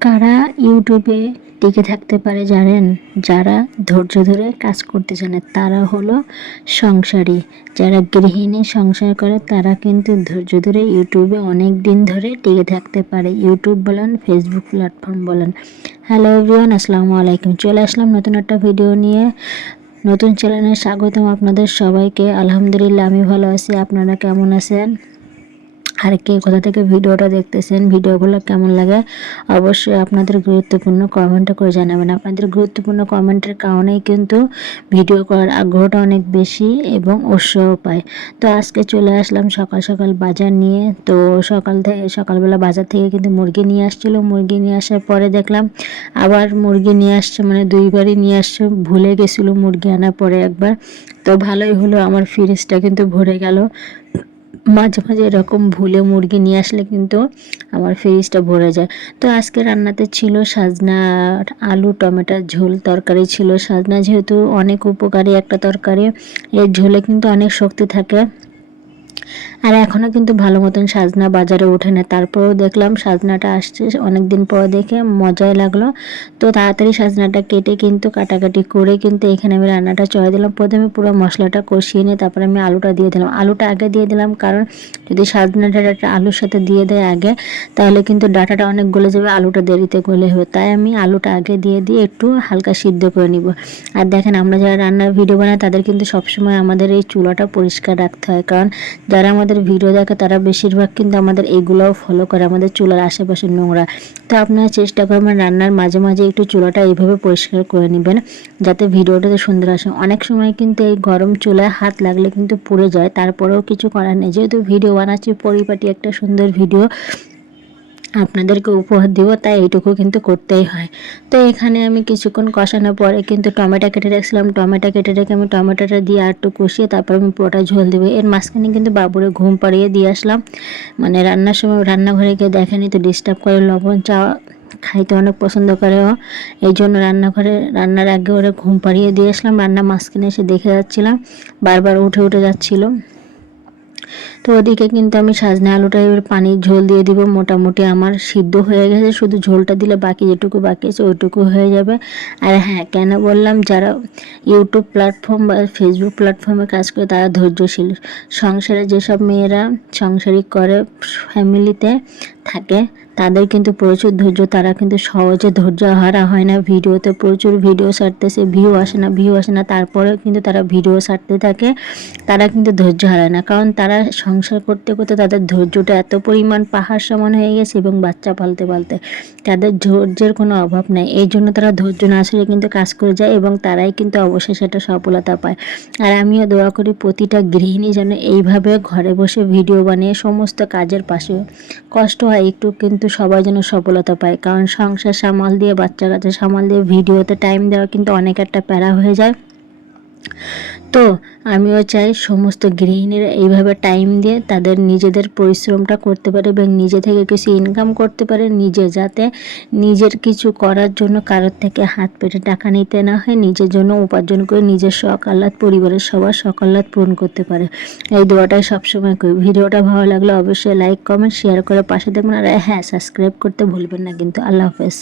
কারা ইউটিউবে টিকে থাকতে পারে জানেন? যারা ধৈর্য ধরে কাজ করতে জানে, তারা হলো সংসারী। যারা গৃহিণী সংসার করে, তারা কিন্তু ধৈর্য ধরে ইউটিউবে অনেক দিন ধরে টিকে থাকতে পারে। ইউটিউব বলেন, ফেসবুক প্ল্যাটফর্ম বলেন। হ্যালো এভরিওয়ান, আসসালামু আলাইকুম। চলে আসলাম নতুন একটা ভিডিও নিয়ে। নতুন চ্যানেলে স্বাগতম আপনাদের সবাইকে। আলহামদুলিল্লাহ, আমি ভালো আছি। আপনারা কেমন আছেন? আর কে কোথা থেকে ভিডিওটা দেখতেছেন, ভিডিওগুলো কেমন লাগে অবশ্যই আপনাদের গুরুত্বপূর্ণ কমেন্ট করে জানাবেন। আপনাদের গুরুত্বপূর্ণ কমেন্টের কারণেই কিন্তু ভিডিও করার আগ্রহটা অনেক বেশি এবং উৎসাহ পায়। তো আজকে চলে আসলাম সকাল সকাল বাজার নিয়ে। তো সকাল থেকে সকালবেলা বাজার থেকে কিন্তু মুরগি নিয়ে আসছিল। মুরগি নিয়ে আসার পরে দেখলাম আবার মুরগি নিয়ে আসছে মানে দুইবারই নিয়ে আসছে। ভুলে গেছিল মুরগি আনার পরে একবার। তো ভালোই হলো, আমার ফ্রিজটা কিন্তু ভরে গেল। মাঝে মাঝে এরকম ভুলে মুরগি নিয়ে আসলে কিন্তু আমার ফ্রিজটা ভরে যায়। তো আজকে রান্নাতে ছিল সাজনা, আলু টমেটোর ঝোল, তরকারি ছিল। সাজনা যেহেতু অনেক উপকারী একটা তরকারি, এর ঝোলে কিন্তু অনেক শক্তি থাকে। আর এখনও কিন্তু ভালো মতন সাজনা বাজারে ওঠে না। তারপরেও দেখলাম সাজনাটা আসছে অনেক দিন পর দেখে মজাই লাগল। তো তাড়াতাড়ি সাজনাটা কেটে কিন্তু কাটাকাটি করে কিন্তু এখানে আমি রান্নাটা চড়াই দিলাম। প্রথমে পুরো মশলাটা কষিয়ে নিয়ে তারপরে আমি আলুটা দিয়ে দিলাম। আলুটা আগে দিয়ে দিলাম কারণ যদি সাজনা ডাটাটা আলুর সাথে দিয়ে দেয় আগে, তাহলে কিন্তু ডাটাটা অনেক গলে যাবে, আলুটা দেরিতে গলে হবে তাই আমি আলুটা আগে দিয়ে দিয়ে একটু হালকা সিদ্ধ করে নিব। আর দেখেন আমরা যারা রান্নার ভিডিও বানাই, তাদের কিন্তু সবসময় আমাদের এই চুলাটা পরিষ্কার রাখতে হয়। কারণ যারা আমাদের ভিডিও দেখে, তারা বেশিরভাগ কিন্তু আমাদের এইগুলোও ফলো করে আমাদের চুলার আশেপাশে নোংরা। তো আপনারা চেষ্টা করবেন রান্নার মাঝে মাঝে একটু চুলাটা এইভাবে পরিষ্কার করে নেবেন, যাতে ভিডিওটাতে সুন্দর আসে। অনেক সময় কিন্তু এই গরম চুলায় হাত লাগলে কিন্তু পুড়ে যায়। তারপরেও কিছু করার নেই। যেহেতু ভিডিও বানাচ্ছি, পরিপাটি একটা সুন্দর ভিডিও আপনাদেরকে উপহার দিব, তাই এইটুকু কিন্তু করতেই হয়। তো এখানে আমি কিছুক্ষণ কষানোর পরে কিন্তু টমেটো কেটে রাখছিলাম। টমেটো কেটে রেখে আমি টমেটোটা দিয়ে আর একটু কষিয়ে তারপর আমি পুরোটা ঝোল দেবো। এর মাঝখানে কিন্তু বাবুরে ঘুম পাড়িয়ে দিয়ে আসলাম। মানে রান্নার সময় রান্নাঘরে গিয়ে দেখেনি তো ডিস্টার্ব করে লবণ চা খাইতে অনেক পছন্দ করে ও। এই জন্য রান্নাঘরে, রান্নার আগে ওরে ঘুম পাড়িয়ে দিয়ে আসলাম। রান্না মাঝখানে এসে দেখে যাচ্ছিলাম। বারবার উঠে উঠে যাচ্ছিল। তো ওদিকে কিন্তু আমি সাজনা আলুটা এবার পানির ঝোল দিয়ে দিব। মোটামুটি আমার সিদ্ধ হয়ে গেছে, শুধু ঝোলটা দিলে বাকি যেটুকু বাকি আছে ওইটুকু হয়ে যাবে। আর হ্যাঁ কেন বললাম, যারা ইউটিউব প্ল্যাটফর্ম বা ফেসবুক প্ল্যাটফর্মে কাজ করে তারা ধৈর্যশীল। সংসারে যেসব মেয়েরা সংসারিক করে, ফ্যামিলিতে থাকে, তাদের কিন্তু প্রচুর ধৈর্য, তারা কিন্তু সহজে ধৈর্য হারা হয় না। ভিডিওতে প্রচুর ভিডিও ছাড়তেছে, ভিউ আসে না, ভিউ আসে না, তারপরেও কিন্তু তারা ভিডিও ছাড়তে থাকে, তারা কিন্তু ধৈর্য হারায় না। কারণ তারা সংসার করতে করতে তাদের ধৈর্যটা এত পরিমাণ পাহাড় সমান হয়ে গেছে এবং বাচ্চা পালতে পালতে তাদের ধৈর্যের কোনো অভাব নেই। এই জন্য তারা ধৈর্য না আসলে কিন্তু কাজ করে যায় এবং তারাই কিন্তু অবশেষে একটা সফলতা পায়। আর আমিও দোয়া করি প্রতিটা গৃহিণী যেন এইভাবে ঘরে বসে ভিডিও বানিয়ে সমস্ত কাজের পাশে কষ্ট হয়, একটু কিন্তু সবাই যেন সফলতা পায়। কারণ সংসার সামাল দিয়ে, বাচ্চা কাচ্চা সামাল দিয়ে ভিডিওতে টাইম দেওয়া কিন্তু অনেক একটা প্যারা হয়ে যায়। তো আমিও চাই সমস্ত গৃহিণীরা এইভাবে টাইম দিয়ে তাদের নিজেদের পরিশ্রমটা করতে পারে এবং নিজে থেকে কিছু ইনকাম করতে পারে, নিজে যাতে নিজের কিছু করার জন্য কারোর থেকে হাত পেটে টাকা নিতে না হয়, নিজের জন্য উপার্জন করে নিজের আহ্লাদ, পরিবারের সবার আহ্লাদ পূরণ করতে পারে। এই দোয়াটাই সবসময় করি। ভিডিওটা ভালো লাগলে অবশ্যই লাইক কমেন্ট শেয়ার করে পাশে দেখবেন আর হ্যাঁ সাবস্ক্রাইব করতে ভুলবেন না কিন্তু। আল্লাহ হাফেজ।